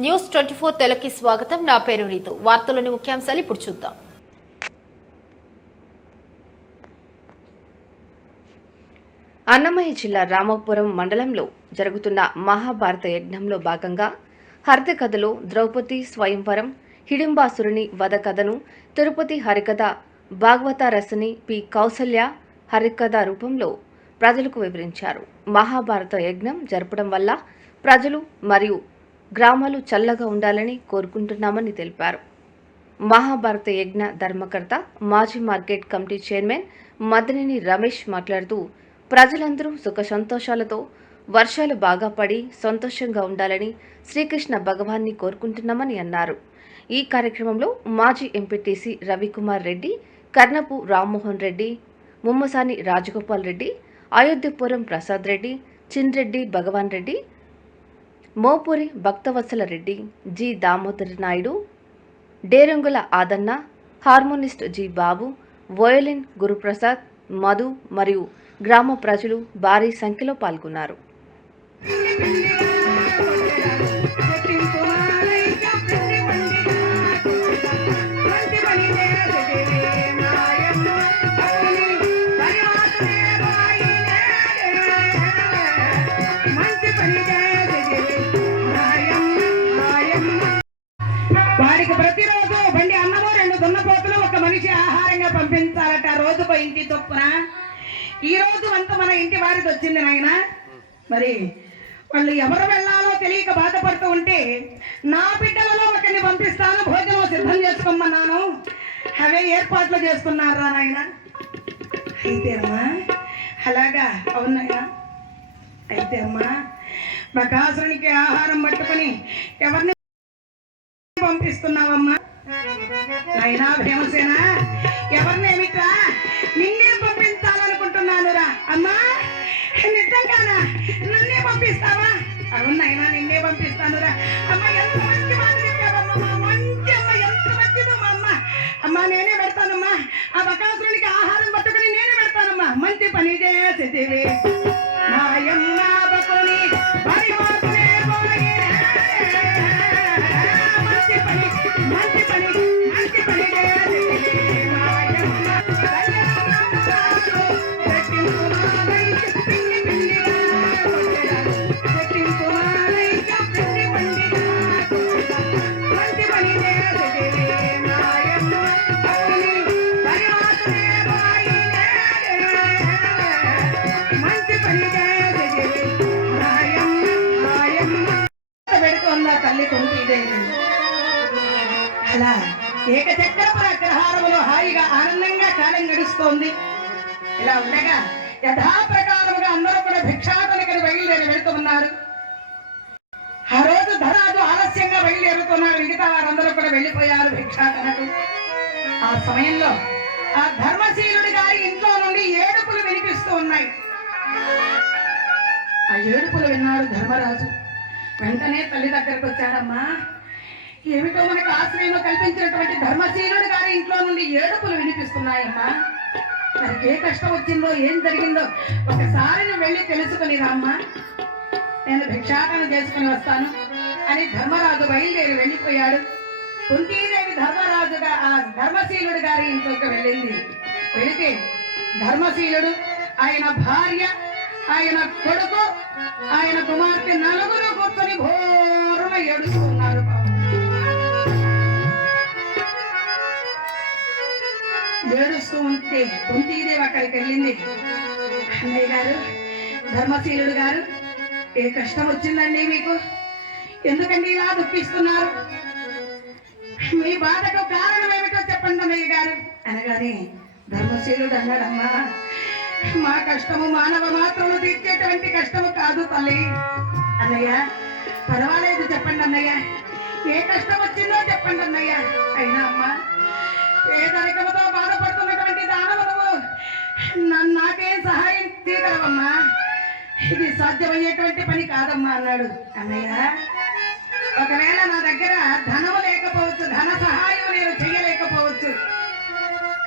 News 24 తెలుగుకి స్వాగతం. నా పేరు రీతు. వార్తలోని ముఖ్యాంశాలు ఇప్పుడు చూద్దాం. అన్నమయ్య జిల్లా రామాపురం మండలంలో జరుగుతున్న మహాభారత యజ్ఞంలో భాగంగా హరిత కథలో ద్రౌపది స్వయంవరం హిడింబాసురుని వధ కథను తిరుపతి హరికథ భాగవత రసని పి కౌసల్య హరికథ రూపంలో ప్రజలకు వివరించారు. మహాభారత యజ్ఞం జరపడం వల్ల ప్రజలు మరియు గ్రామాలు చల్లగా ఉండాలని కోరుకుంటున్నామని తెలిపారు. మహాభారత యజ్ఞ ధర్మకర్త మాజీ మార్కెట్ కమిటీ చైర్మన్ మదనేని రమేష్ మాట్లాడుతూ ప్రజలందరూ సుఖ సంతోషాలతో వర్షాలు బాగా పడి సంతోషంగా ఉండాలని శ్రీకృష్ణ భగవాన్ని కోరుకుంటున్నామని అన్నారు. ఈ కార్యక్రమంలో మాజీ ఎంపీటీసీ రవికుమార్ రెడ్డి, కర్ణపు రామ్మోహన్ రెడ్డి, ముమ్మసాని రాజగోపాల్ రెడ్డి, అయోధ్యపురం ప్రసాద్ రెడ్డి, చిన్రెడ్డి భగవాన్ Reddy, Mopuri Bhaktavatsala Reddy, G Damodar Naidu, Derangula ఆదన్న, harmonist G బాబు, వయోలిన్ గురుప్రసాద్, మధు మరియు గ్రామ ప్రజలు భారీ సంఖ్యలో పాల్గొన్నారు. వారికి ప్రతిరోజు బండి అన్నము 2 దున్నపోతులు ఒక మనిషి ఆహారంగా పంపించాలట, రోజుకో ఇంటి చొప్పున. ఈ రోజు అంతా మన ఇంటి వారికి వచ్చింది నాయన. మరి వాళ్ళు ఎవరు వెళ్ళాలో తెలియక బాధపడుతూ ఉంటే నా బిడ్డలలో ఒకరిని పంపిస్తాను, భోజనం సిద్ధం చేసుకోమన్నాను. అవే ఏర్పాట్లు చేసుకున్నారా నాయన? అయితే అమ్మా అలాగా? అవునాయన. అయితే అమ్మా బకాసురునికి ఆహారం పట్టుకుని ఎవరిని పంపిస్తున్నావమ్మా? నాయనా భీమసేన, ఎవరినేమిట్రా? నిన్నే పంపించాలనుకుంటున్నానురా. అమ్మా నిజంగానా? నన్నే పంపిస్తావా? అవునైనా నిన్నే పంపిస్తానురా. అమ్మ ఎంత మంచి మాట చెప్పావమ్మా, మంచి అమ్మ, ఎంత మంచిదో మా అమ్మ. అమ్మా నేనే పెడతానమ్మా, ఆ బకాసురునికి ఆహారం పట్టుకుని నేనే పెడతానమ్మా. మంచి పని చేసేదివి మాయమ్మ బకుని పరిమాతనే పోయి. మంచి పని మంచి పని మంచి పని చేసేదివి మాయమ్మ. తల్లి కుంతీదేవి అలా ఏకచక్రపుర అగ్రహారములో హాయిగా ఆనందంగా కాలం గడుస్తోంది. ఇలా ఉండగా యథాప్రకారముగా అందరూ కూడా భిక్షాటనకి బయలుదేరి వెళుతున్నారు. ఆ రోజు ధరాజు ఆలస్యంగా బయలుదేరుతున్నారు, మిగతా వారందరూ కూడా వెళ్ళిపోయారు భిక్షాటనకు. ఆ సమయంలో ఆ ధర్మశీలుడి గారి ఇంట్లో నుండి ఏడుపులు వినిపిస్తూ ఉన్నాయి. ఆ ఏడుపులు విన్నాడు ధర్మరాజు. వెంటనే తల్లి దగ్గరకు వచ్చాడమ్మా. ఏమిటో మనకు ఆశ్రయంలో కల్పించినటువంటి ధర్మశీలుడి గారి ఇంట్లో నుండి ఏడుపులు వినిపిస్తున్నాయమ్మా. మరి ఏ కష్టం వచ్చిందో ఏం జరిగిందో ఒకసారి నువ్వు వెళ్ళి తెలుసుకుని రామ్మా, నేను భిక్షాటన చేసుకుని వస్తాను అని ధర్మరాజు బయలుదేరి వెళ్ళిపోయాడు. కుంతీదేవి ధర్మరాజుగా ఆ ధర్మశీలుడి గారి ఇంట్లోకి వెళ్ళింది. వెళితే ధర్మశీలుడు, ఆయన భార్య, ఆయన కొడుకు, ఆయన కుమార్తె నలుగురు కూర్చొని ఘోరమ ఏడుస్తున్నారు. ఏడుస్తూ ఉంటే కుంతీదేవి అక్కడికి వెళ్ళింది. అన్నయ్య గారు, ధర్మశీలుడు గారు, ఏ కష్టం వచ్చిందండి మీకు? ఎందుకండి ఇలా దుఃఖిస్తున్నారు? మీ బాధకు కారణం ఏమిటో చెప్పండి అన్నయ్య గారు అనగానే ధర్మశీలుడు అన్నాడమ్మా, మా కష్టము మానవ మాత్రము తీర్చేటువంటి కష్టము కాదు తల్లి. అన్నయ్య పర్వాలేదు చెప్పండి అన్నయ్య, ఏ కష్టం వచ్చిందో చెప్పండి అన్నయ్య. అయినా అమ్మా పేదరికముతో బాధపడుతున్నటువంటి దానవనము నాకేం సహాయం తీయగలవమ్మా? ఇది సాధ్యమయ్యేటువంటి పని కాదమ్మా అన్నాడు. అన్నయ్య ఒకవేళ నా దగ్గర ధనము లేకపోవచ్చు, ధన సహాయం నేను చెయ్యలేకపోవచ్చు,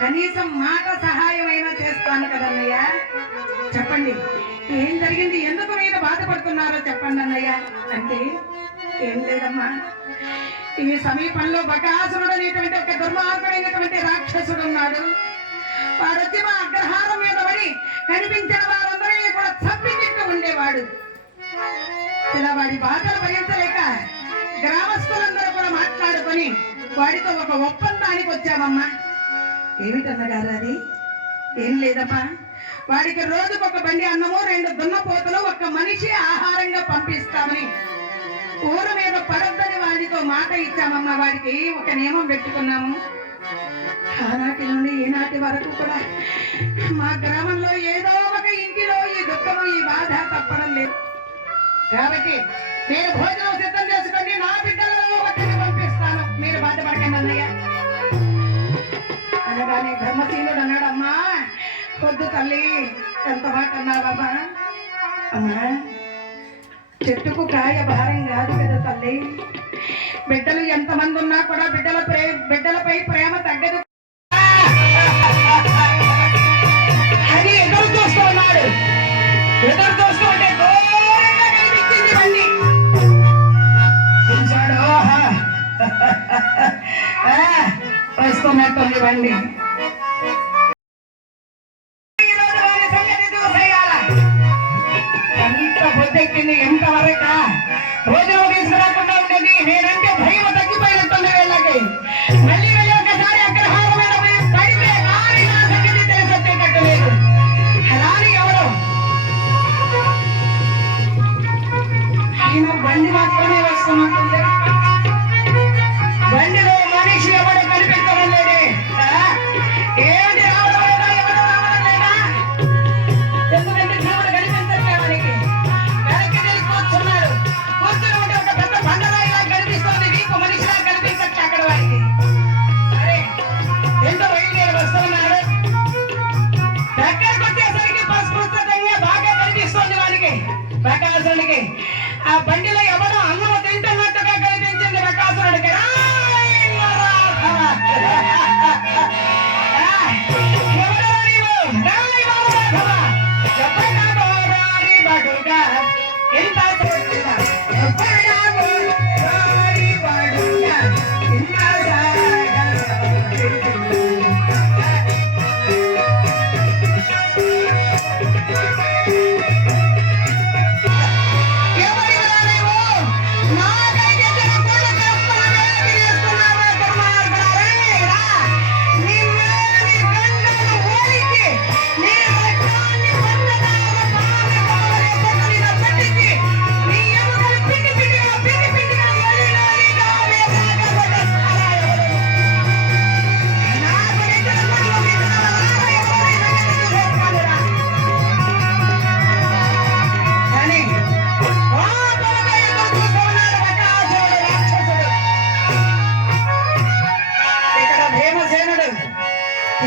కనీసం మాట సహాయమైనా చేస్తాను కదన్నయ్య. చెప్పండి ఏం జరిగింది, ఎందుకు మీరు బాధపడుతున్నారో చెప్పండి అన్నయ్య అంటే, ఏం లేదమ్మా, ఈ సమీపంలో బకాసురుడు అనేటువంటి ఒక దుర్మార్గుడైనటువంటి రాక్షసుడు ఉన్నాడు. వాడొచ్చి మా అగ్రహారం మీద పడి కనిపించిన వారందరినీ కూడా చంపించిట్టు ఉండేవాడు. ఇలా వాడి బాధలు భరించలేక గ్రామస్తులందరూ కూడా మాట్లాడుకొని వాడితో ఒక ఒప్పందానికి వచ్చామమ్మా. ఏమిటన్నగారు అది? ఏం లేదమ్మా, వాడికి రోజుకొక బండి అన్నము, 2 దున్నపోతులు, 1 మనిషి ఆహారంగా పంపిస్తామని ఊరు మీద పడొద్దని వాడితో మాట ఇచ్చామమ్మా. వాడికి ఒక నియమం పెట్టుకున్నాము. ఆనాటి నుండి ఈనాటి వరకు కూడా మా గ్రామంలో ఏదో ఒక ఇంటిలో ఈ దుఃఖము, ఈ బాధ తప్పడం లేదు. కాబట్టి నేను భోజనం సిద్ధం చేసుకోండి, నా బిడ్డలలో ఒకరిని పంపిస్తాను, మీరు బాధపడకండి అన్నయ్య అనగానే ధర్మశీలుడు అన్నాడు, అమ్మా వద్దు తల్లి, ఎంత మాట అన్నావమ్మా. అమ్మా, చెట్టుకు కాయ భారం కాదు కదా తల్లి. బిడ్డలు ఎంతమంది ఉన్నా కూడా బిడ్డలపై ప్రేమ తగ్గదు అని ఎదురు చూస్తూ ఉన్నాడు. ఎదురు చూస్తూ ఉంటే ఘోరంగా కనిపించింది బండి. చూశాడు, వస్తున్నట్టుంది బండి. పొద్దెక్కింది, ఎంతవరక భోజనం తీసుకురాకుండా ఉండేది. నేనంటే భయం తగ్గిపోయినట్టుంది వీళ్ళకి. మళ్ళీ వెళ్ళి ఒకసారి అగ్రహారం మీద పడితే రాని నా సంగతి తెలిసొచ్చేటట్టు లేదు. రాని ఎవరు? ఆయన బండి మాత్రమే వస్తున్నట్టుంది. బండిలో మనిషి ఎవరు కనిపించడం లేదే. ఏమిటి రావడం లేదా? ఎవరు రావడం లేదా? ఎందుకంటే దేవుడు కనిపించట్లే మనకి. వెనక్కి తిరిగి కూర్చున్నాడు. కూర్చుని ఉంటే ఒక పెద్ద బండరాయిలా కనిపిస్తోంది, నీకు మనిషిలా కనిపించట్లే అక్కడ వారికి. సరే, ఎంతో బయలుదేరి వస్తున్నాడు. దగ్గరకు వచ్చేసరికి స్పష్టంగా బాగా కనిపిస్తోంది వానికి, బకాసురుడికి. ఆ బండిలో ఎవరో అన్నం తింటున్నట్టుగా కనిపించింది బకాసురుడికి.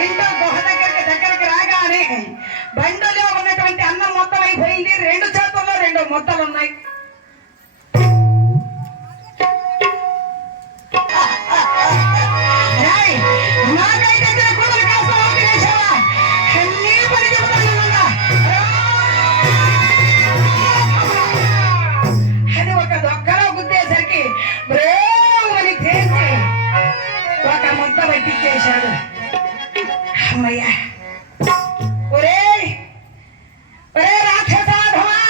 ఏంటో గుహ దగ్గరికి రాగానే బండిలో ఉన్నటువంటి అన్నం మొత్తం అయిపోయింది. 2 చేతుల్లో 2 ముద్దలు ఉన్నాయి. నాకైతే కూడలు కాస్త చేసావా? నీ పని చెబుతాను. అది ఒక దొక్కలో గుద్దేసరికి బ్రేమని చేసి ఒక ముద్ద పట్టించేశాడు. అమ్మయ్యా, ఒరే ఒరే రాక్షసాధమా,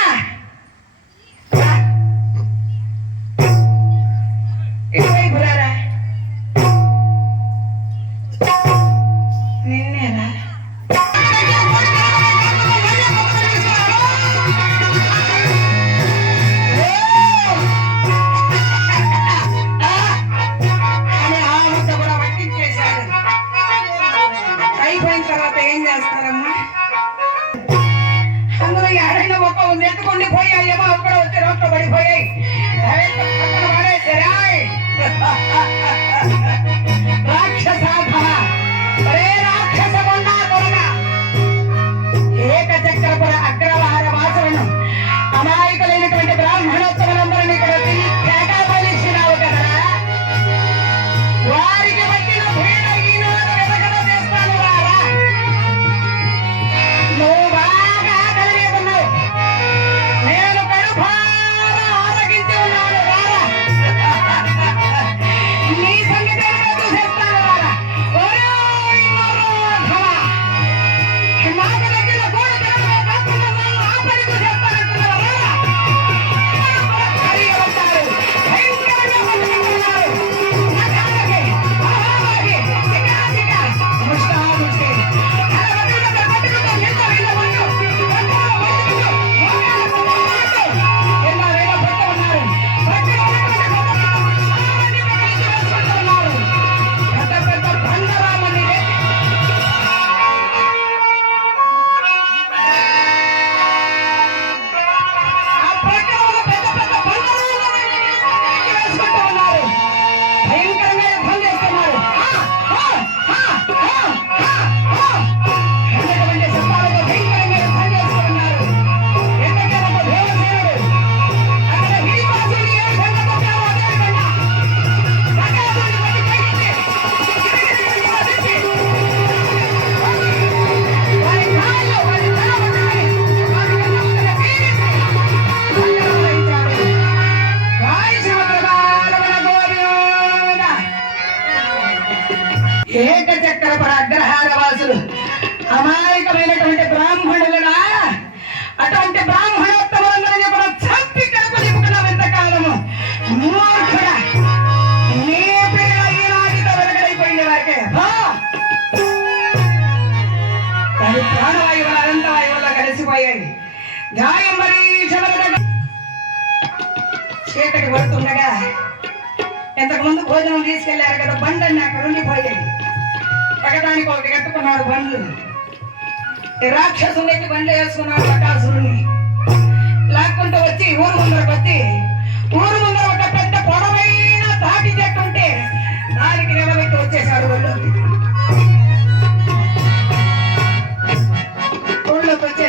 ఏకచక్రపుర అగ్రహార వాసులు అమాయకమైనటువంటి బ్రాహ్మణులుగా అటువంటి బ్రాహ్మణోత్తములందరినీ కూడా చంపి కడుపు నింపుకున్నావు ఇంతకాలము. మూర్ఖుడా, నీ పిల్ల ఈనాటితో వెనకడైపోయింది వారికే. వారి ప్రాణవాయువులు అనంత వాయువుల్లో కలిసిపోయాయి. గాయం మరి చీకటి పడుతుండగా ఇంతకు ముందు భోజనం తీసుకెళ్లారు కదా, బండ్లన్నీ అక్కడ ఉండిపోయాయి. పగటానికి ఒకటి కట్టుకున్నారు బండ్లు. రాక్షసులకి బండ్లు వేసుకున్నారు బకాసురుణ్ణి. లాక్కుంటూ వచ్చి ఊరు ముందరకు వచ్చి ఊరు ముందర ఒక పెద్ద పొడవైన తాటి చెట్టు ఉంటే దానికి నిలబెట్టి వచ్చేశారు ఊళ్ళోకి. ఊళ్ళోకి వచ్చి